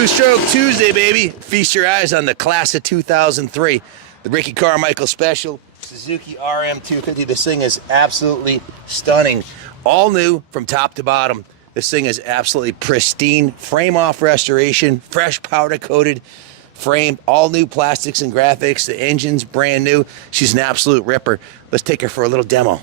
Two-stroke Tuesday, baby. Feast your eyes on the class of 2003. The Ricky Carmichael Special, Suzuki RM250. This thing is absolutely stunning. All new from top to bottom. This thing is absolutely pristine. Frame off restoration, fresh powder coated frame, all new plastics and graphics. The engine's brand new. She's an absolute ripper. Let's take her for a little demo.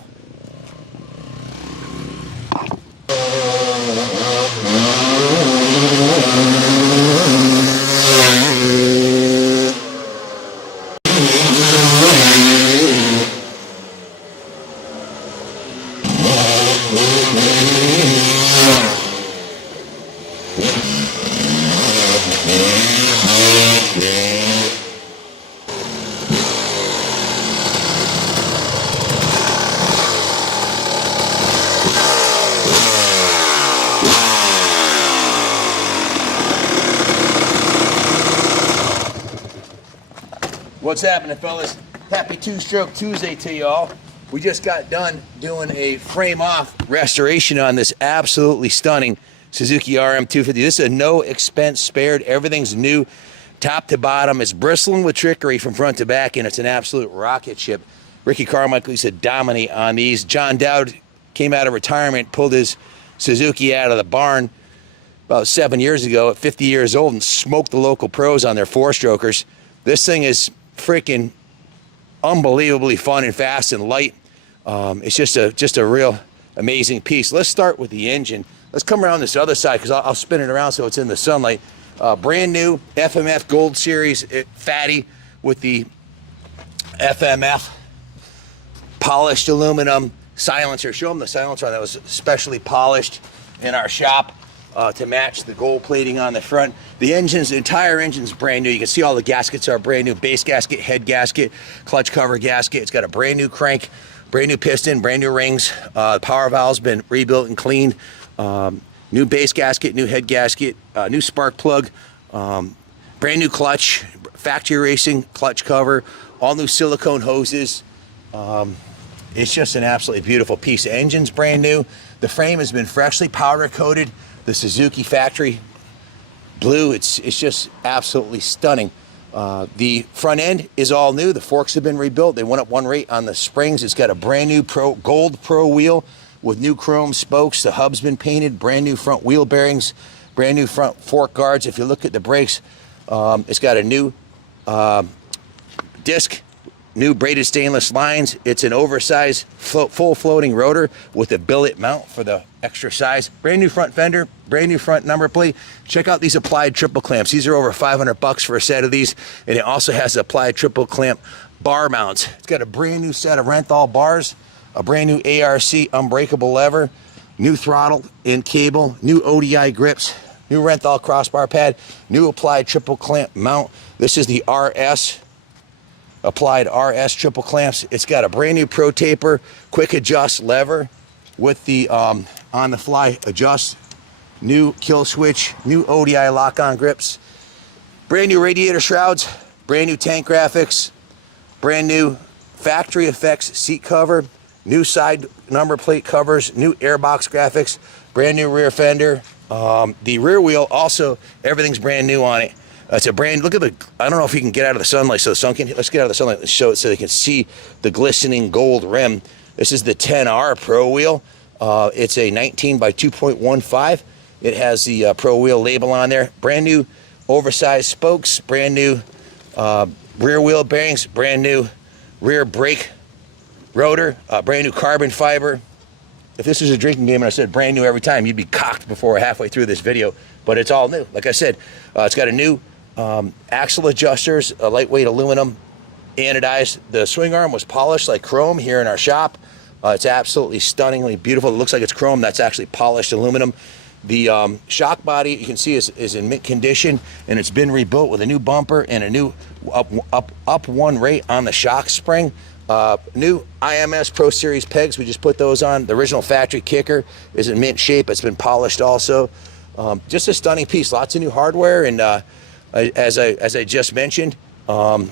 What's happening, fellas? Happy Two-Stroke Tuesday to y'all. We just got done doing a frame-off restoration on this absolutely stunning Suzuki RM250. This is a no expense spared. Everything's new, top to bottom. It's bristling with trickery from front to back, and it's an absolute rocket ship. Ricky Carmichael used to dominate on these. John Dowd came out of retirement, pulled his Suzuki out of the barn about 7 years ago at 50 years old and smoked the local pros on their four-strokers. This thing is freaking unbelievably fun and fast and light. It's just a real amazing piece. Let's start with the engine. Let's come around this other side because I'll spin it around so it's in the sunlight. Brand new FMF Gold Series fatty with the FMF polished aluminum silencer. Show them the silencer that was specially polished in our shop to match the gold plating on the front. The entire engine's brand new. You can see all the gaskets are brand new. Base gasket, head gasket, clutch cover gasket. It's got a brand new crank, brand new piston, brand new rings. Power valve's been rebuilt and cleaned. New base gasket, new head gasket, new spark plug, brand new clutch, factory racing clutch cover, all new silicone hoses. It's just an absolutely beautiful piece. The engine's brand new. The frame has been freshly powder coated. The Suzuki factory blue, it's just absolutely stunning. The front end is all new. The forks have been rebuilt. They went up one rate on the springs. It's got a brand new gold pro wheel with new chrome spokes. The hub's been painted, brand new front wheel bearings, brand new front fork guards. If you look at the brakes, it's got a new disc, new braided stainless lines. It's an oversized full floating rotor with a billet mount for the extra size. Brand new front fender, brand new front number plate. Check out these applied triple clamps. These are over $500 for a set of these, and it also has applied triple clamp bar mounts. It's got a brand new set of Renthal bars, a brand new ARC unbreakable lever, new throttle and cable, new ODI grips, new Renthal crossbar pad, new applied triple clamp mount. This is the RS applied RS triple clamps. It's got a brand new Pro Taper quick adjust lever with the on the fly adjust, new kill switch, new ODI lock-on grips, brand new radiator shrouds, brand new tank graphics, brand new factory effects seat cover, new side number plate covers, new airbox graphics, brand new rear fender. The rear wheel also, everything's brand new on it. It's a brand, look at the, I don't know if you can get out of the sunlight so the sun can, let's get out of the sunlight and show it so they can see the glistening gold rim. This is the 10R Pro wheel. It's a 19 by 2.15. It has the Pro wheel label on there. Brand new oversized spokes, brand new rear wheel bearings, brand new rear brake rotor, brand new carbon fiber. If this was a drinking game and I said brand new every time, you'd be cocked before halfway through this video, but it's all new. Like I said, it's got a new axle adjusters, a lightweight aluminum anodized. The swing arm was polished like chrome here in our shop. It's absolutely stunningly beautiful. It looks like it's chrome. That's actually polished aluminum. The shock body, you can see, is in mint condition, and it's been rebuilt with a new bumper and a new up one rate on the shock spring. New IMS Pro Series pegs. We just put those on. The original factory kicker is in mint shape. It's been polished also. Just a stunning piece. Lots of new hardware, and as I just mentioned, and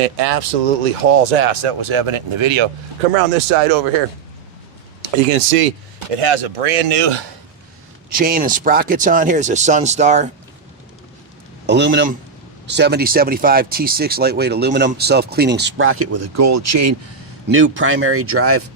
it absolutely hauls ass. That was evident in the video. Come around this side over here. You can see it has a brand new chain and sprockets on here. It's a Sunstar aluminum 7075 T6 lightweight aluminum self-cleaning sprocket with a gold chain, new primary drive.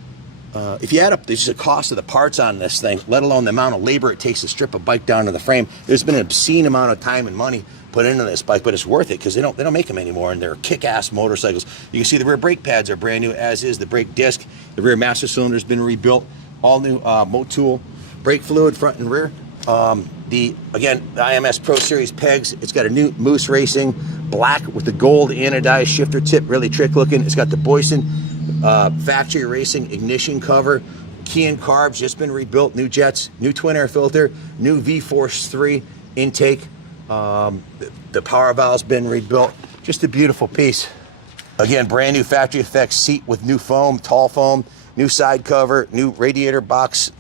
If you add up the cost of the parts on this thing, let alone the amount of labor it takes to strip a bike down to the frame, there's been an obscene amount of time and money put into this bike, but it's worth it because they don't make them anymore, and they're kick-ass motorcycles. You can see the rear brake pads are brand new, as is the brake disc. The rear master cylinder has been rebuilt, all new Motul brake fluid front and rear. The IMS Pro Series pegs. It's got a new Moose Racing black with the gold anodized shifter tip, really trick looking. It's got the Boyson factory racing ignition cover. Key and carbs just been rebuilt, new jets, new twin air filter, new V-Force 3 intake. The power valve's been rebuilt. Just a beautiful piece. Again, brand new factory effects seat with new foam, tall foam, new side cover, new radiator box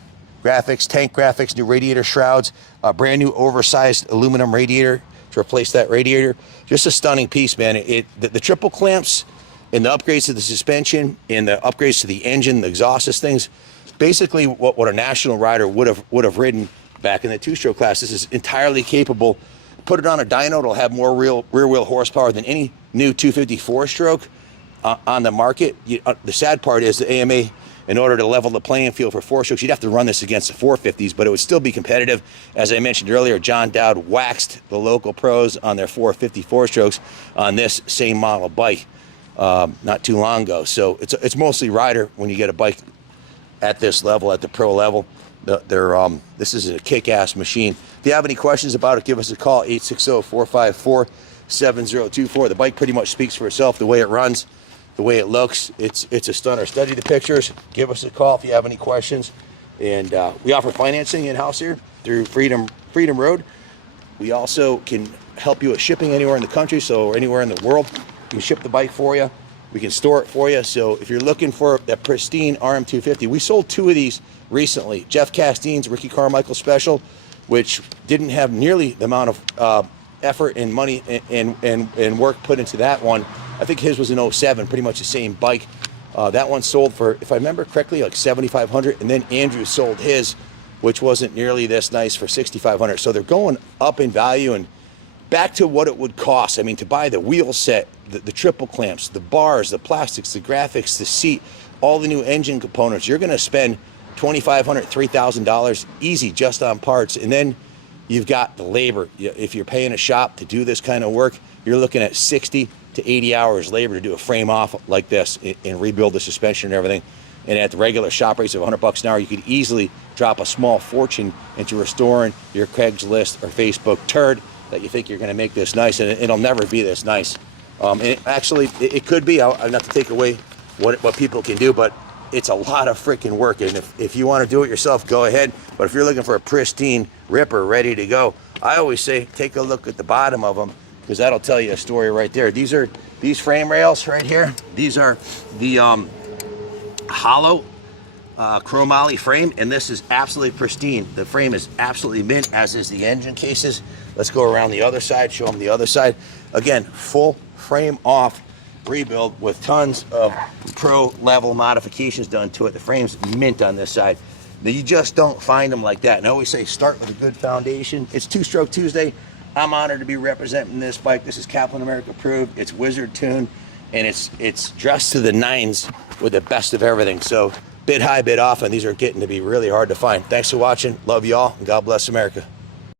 graphics, tank graphics, new radiator shrouds, a brand new oversized aluminum radiator to replace that radiator. Just a stunning piece, man. The triple clamps and the upgrades to the suspension and the upgrades to the engine, the exhaust things, basically what a national rider would have ridden back in the two-stroke class. This is entirely capable. Put it on a dyno, it'll have more rear wheel horsepower than any new 250 four-stroke on the market. The sad part is the AMA, in order to level the playing field for four-strokes, you'd have to run this against the 450s, but it would still be competitive. As I mentioned earlier, John Dowd waxed the local pros on their 450 four-strokes on this same model bike not too long ago. So it's mostly rider when you get a bike at this level, at the pro level. This is a kick-ass machine. If you have any questions about it, give us a call, 860-454-7024. The bike pretty much speaks for itself, the way it runs, the way it looks. It's a stunner. Study the pictures. Give us a call if you have any questions. And we offer financing in-house here through Freedom Road. We also can help you with shipping anywhere in the country, so anywhere in the world. We can ship the bike for you. We can store it for you. So if you're looking for that pristine RM250, we sold 2 of these recently. Jeff Castine's Ricky Carmichael special, which didn't have nearly the amount of effort and money and work put into that one. I think his was an 07, pretty much the same bike. That one sold for, if I remember correctly, like $7,500, and then Andrew sold his, which wasn't nearly this nice, for $6,500. So they're going up in value and back to what it would cost. I mean, to buy the wheel set, the triple clamps, the bars, the plastics, the graphics, the seat, all the new engine components, you're going to spend $2,500, $3,000 easy just on parts. And then you've got the labor. If you're paying a shop to do this kind of work, you're looking at 60 to 80 hours labor to do a frame off like this and rebuild the suspension and everything. And at the regular shop rates of $100 an hour, you could easily drop a small fortune into restoring your Craigslist or Facebook turd that you think you're going to make this nice, and it'll never be this nice. And it could be. Not to take away what people can do, but it's a lot of freaking work. And if you want to do it yourself, go ahead. But if you're looking for a pristine ripper ready to go, I always say take a look at the bottom of them, because that'll tell you a story right there. These frame rails right here. These are the hollow chromoly frame, and this is absolutely pristine. The frame is absolutely mint, as is the engine cases. Let's go around the other side, show them the other side. Again, full frame off rebuild with tons of pro level modifications done to it. The frame's mint on this side. Now, you just don't find them like that. And I always say start with a good foundation. It's Two Stroke Tuesday. I'm honored to be representing this bike. This is Kaplan America approved. It's Wizard tuned, and it's dressed to the nines with the best of everything. So bid high, bid off, and these are getting to be really hard to find. Thanks for watching. Love you all, and God bless America.